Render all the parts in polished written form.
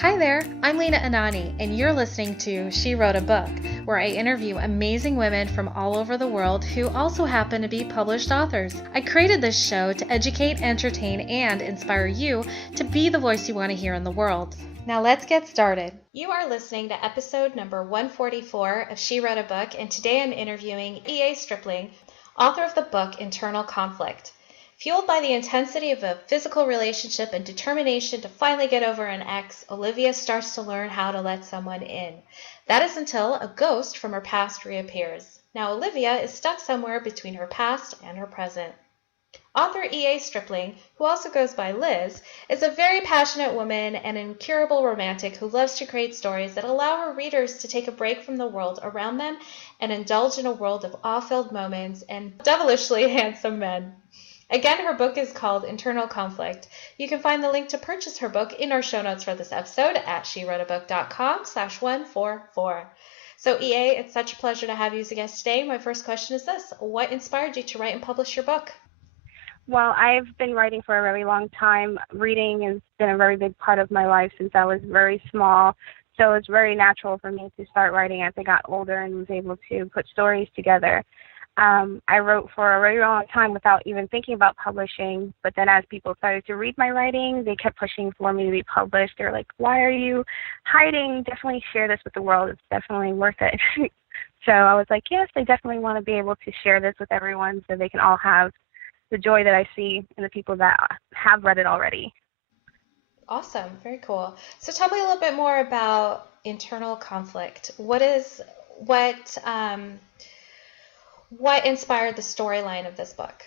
Hi there, I'm Lena Anani, and you're listening to She Wrote a Book, where I interview amazing women from all over the world who also happen to be published authors. I created this show to educate, entertain, and inspire you to be the voice you want to hear in the world. Now let's get started. You are listening to episode number 144 of She Wrote a Book, and today I'm interviewing E.A. Stripling, author of the book Internal Conflict. Fueled by the intensity of a physical relationship and determination to finally get over an ex, Olivia starts to learn how to let someone in. That is until a ghost from her past reappears. Now Olivia is stuck somewhere between her past and her present. Author E.A. Stripling, who also goes by Liz, is a very passionate woman and an incurable romantic who loves to create stories that allow her readers to take a break from the world around them and indulge in a world of awe-filled moments and devilishly handsome men. Again, her book is called Internal Conflict. You can find the link to purchase her book in our show notes for this episode at SheWroteABook.com/144. So EA, it's such a pleasure to have you as a guest today. My first question is this: what inspired you to write and publish your book? Well, I've been writing for a very long time. Reading has been a very big part of my life since I was very small. So it's very natural for me to start writing as I got older and was able to put stories together. I wrote for a very long time without even thinking about publishing, but then as people started to read my writing, they kept pushing for me to be published. They're like, why are you hiding? Definitely share this with the world. It's definitely worth it. So I was like, yes, I definitely want to be able to share this with everyone so they can all have the joy that I see in the people that have read it already. Awesome. Very cool. So tell me a little bit more about Internal Conflict. What inspired the storyline of this book?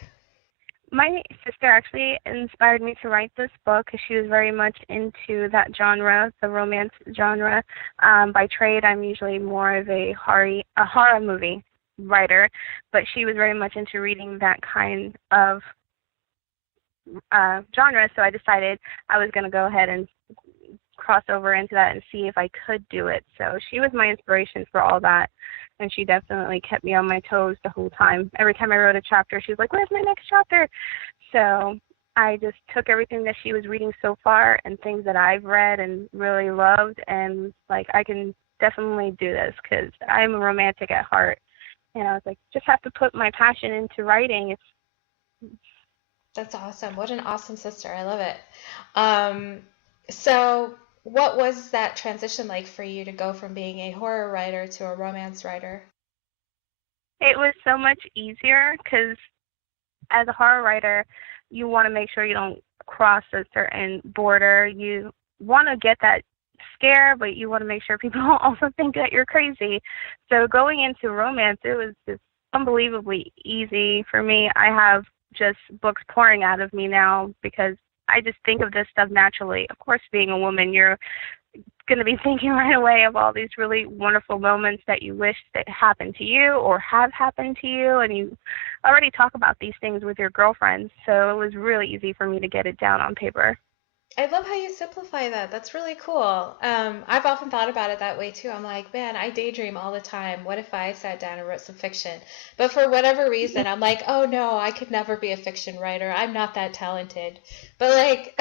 My sister actually inspired me to write this book because she was very much into that genre, the romance genre. By trade, I'm usually more of a horror movie writer, but she was very much into reading that kind of genre, so I decided I was going to go ahead and cross over into that and see if I could do it. So she was my inspiration for all that, and she definitely kept me on my toes the whole time. Every time I wrote a chapter, she was like, where's my next chapter? So I just took everything that she was reading so far and things that I've read and really loved, and like, I can definitely do this because I'm a romantic at heart. And I was like, just have to put my passion into writing. That's awesome. What an awesome sister. I love it. So what was that transition like for you to go from being a horror writer to a romance writer? It was so much easier because as a horror writer, you want to make sure you don't cross a certain border. You want to get that scare, but you want to make sure people don't also think that you're crazy. So going into romance, it was just unbelievably easy for me. I have just books pouring out of me now because I just think of this stuff naturally. Of course, being a woman, you're going to be thinking right away of all these really wonderful moments that you wish that happened to you or have happened to you, and you already talk about these things with your girlfriends, so it was really easy for me to get it down on paper. I love how you simplify that. That's really cool. I've often thought about it that way too. I'm like, man, I daydream all the time. What if I sat down and wrote some fiction? But for whatever reason, I'm like, oh no, I could never be a fiction writer. I'm not that talented. But like,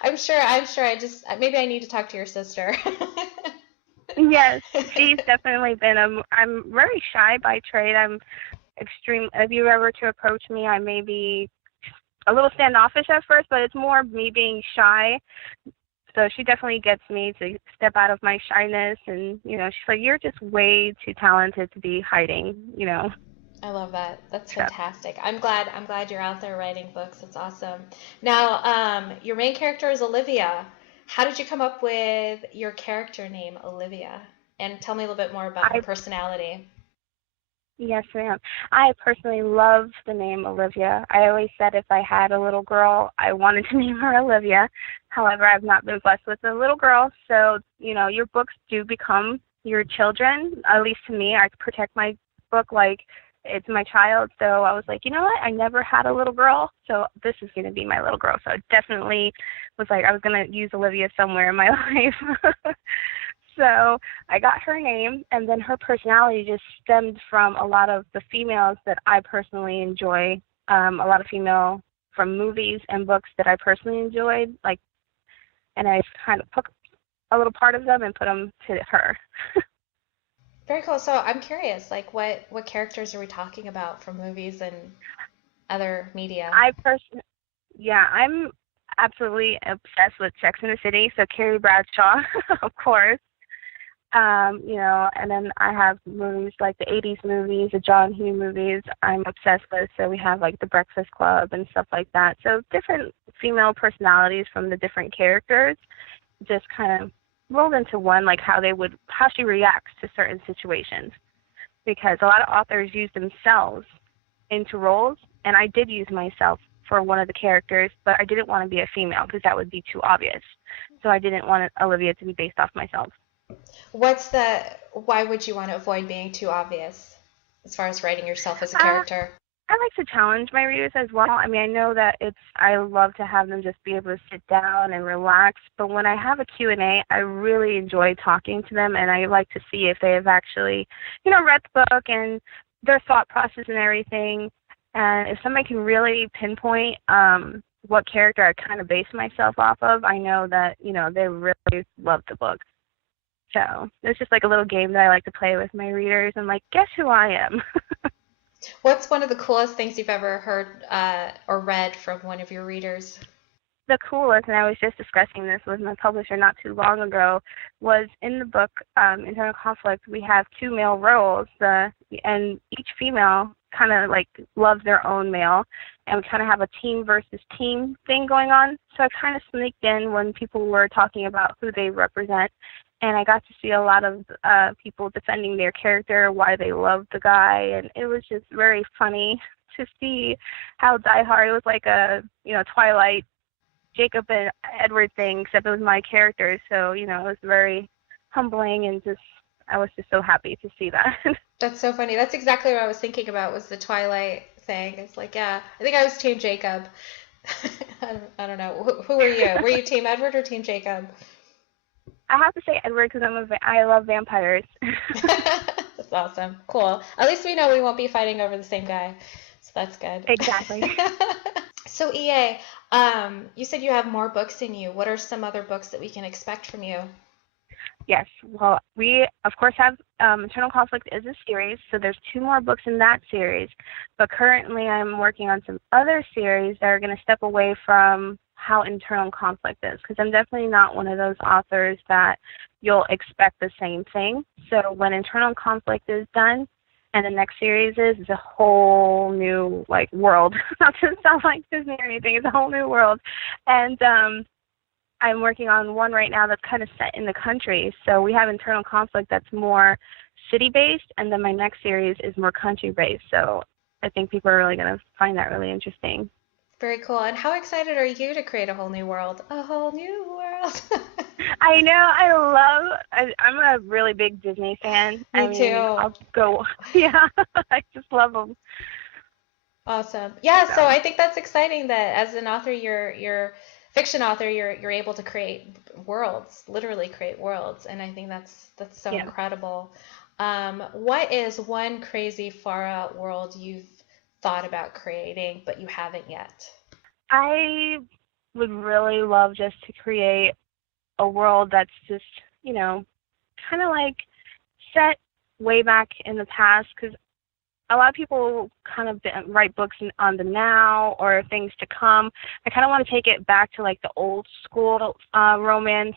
I'm sure maybe I need to talk to your sister. Yes, she's definitely been I'm very shy by trade. I'm extreme. If you ever to approach me, I may be a little standoffish at first, but it's more me being shy. So she definitely gets me to step out of my shyness, and she's like, "You're just way too talented to be hiding." I love that. That's So fantastic. I'm glad you're out there writing books. That's awesome. Now, your main character is Olivia. How did you come up with your character name, Olivia? And tell me a little bit more about her I personality. Yes, ma'am. I personally love the name Olivia. I always said if I had a little girl, I wanted to name her Olivia. However, I've not been blessed with a little girl, so your books do become your children. At least to me, I protect my book like it's my child. So I was like, you know what? I never had a little girl, so this is going to be my little girl. So it definitely was like I was going to use Olivia somewhere in my life. So I got her name, and then her personality just stemmed from a lot of the females that I personally enjoy, a lot of female from movies and books that I personally enjoyed, like, and I kind of a little part of them and put them to her. Very cool. So I'm curious, like what characters are we talking about from movies and other media? I'm absolutely obsessed with Sex and the City, so Carrie Bradshaw, of course. And then I have movies like the 80s movies, the John Hughes movies I'm obsessed with. So we have like The Breakfast Club and stuff like that. So different female personalities from the different characters just kind of rolled into one, like how she reacts to certain situations. Because a lot of authors use themselves into roles, and I did use myself for one of the characters, but I didn't want to be a female because that would be too obvious. So I didn't want Olivia to be based off myself. Why would you want to avoid being too obvious as far as writing yourself as a character? I like to challenge my readers as well. I mean, I know that I love to have them just be able to sit down and relax, but when I have a Q&A, I really enjoy talking to them, and I like to see if they have actually, read the book and their thought process and everything. And if somebody can really pinpoint what character I kind of base myself off of, I know that, they really love the book. So it's just like a little game that I like to play with my readers. I'm like, guess who I am? What's one of the coolest things you've ever heard or read from one of your readers? The coolest, and I was just discussing this with my publisher not too long ago, was in the book, Internal Conflict, we have two male roles, and each female kind of like loves their own male, and we kind of have a team versus team thing going on. So I kind of sneaked in when people were talking about who they represent, and I got to see a lot of people defending their character, why they loved the guy, and it was just very funny to see how diehard. It was like a Twilight, Jacob and Edward thing, except it was my character. So it was very humbling, and I was just so happy to see that. That's so funny. That's exactly what I was thinking about, was the Twilight thing. It's like, yeah, I think I was Team Jacob. I don't know. Who were you? Were you Team Edward or Team Jacob? I have to say Edward because I love vampires. That's awesome. Cool. At least we know we won't be fighting over the same guy. So that's good. Exactly. So EA, you said you have more books in you. What are some other books that we can expect from you? Yes. Well, we, of course, have Internal Conflict is a series, so there's 2 more books in that series. But currently I'm working on some other series that are going to step away from how internal conflict is, because I'm definitely not one of those authors that you'll expect the same thing. So when internal conflict is done and the next series is a whole new world. Not to sound like Disney or anything, it's a whole new world. And I'm working on one right now that's kind of set in the country. So we have internal conflict that's more city-based, and then my next series is more country-based. So I think people are really going to find that really interesting. Very cool. And how excited are you to create a whole new world? A whole new world. I know. I'm a really big Disney fan. Me too. I'll go. Yeah, I just love them. Awesome. Yeah, so I think that's exciting that as an author, you're fiction author, you're able to create worlds, literally create worlds, and I think that's so incredible. What is one crazy far out world you've thought about creating but you haven't yet? I would really love just to create a world that's just, kind of like set way back in the past, because a lot of people kind of write books on the now or things to come. I kind of want to take it back to like the old school romance,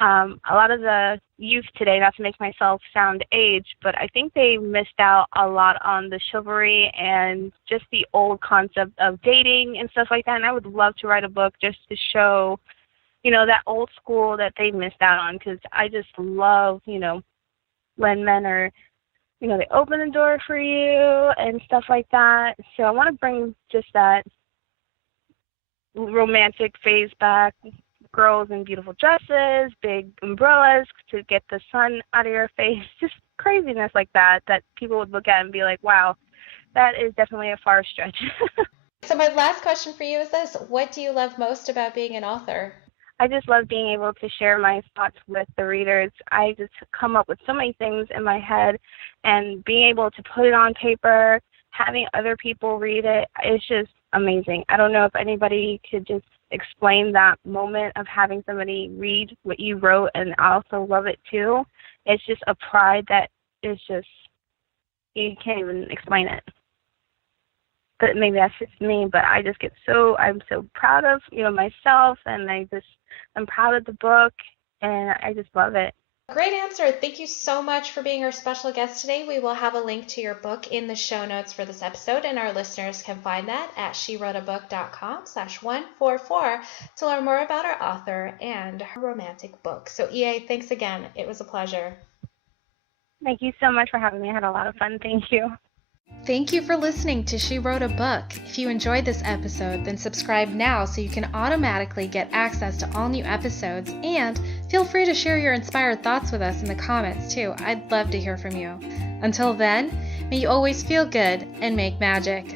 a lot of the youth today, not to make myself sound aged, but I think they missed out a lot on the chivalry and just the old concept of dating and stuff like that. And I would love to write a book just to show, that old school that they missed out on, because I just love, when men are, they open the door for you and stuff like that. So I want to bring just that romantic phase back. Girls in beautiful dresses, big umbrellas to get the sun out of your face, just craziness like that people would look at and be like, wow, that is definitely a far stretch. So my last question for you is this: what do you love most about being an author? I just love being able to share my thoughts with the readers. I just come up with so many things in my head, and being able to put it on paper, having other people read it, it's just amazing. I don't know if anybody could just explain that moment of having somebody read what you wrote and also love it too. It's just a pride that is just, you can't even explain it. But maybe that's just me, but I just I'm so proud of, myself, and I'm proud of the book, and I just love it. Great answer. Thank you so much for being our special guest today. We will have a link to your book in the show notes for this episode, and our listeners can find that at SheWroteABook.com/144 to learn more about our author and her romantic book. So E.A., thanks again. It was a pleasure. Thank you so much for having me. I had a lot of fun. Thank you. Thank you for listening to She Wrote a Book. If you enjoyed this episode, then subscribe now so you can automatically get access to all new episodes, and feel free to share your inspired thoughts with us in the comments too. I'd love to hear from you. Until then, may you always feel good and make magic.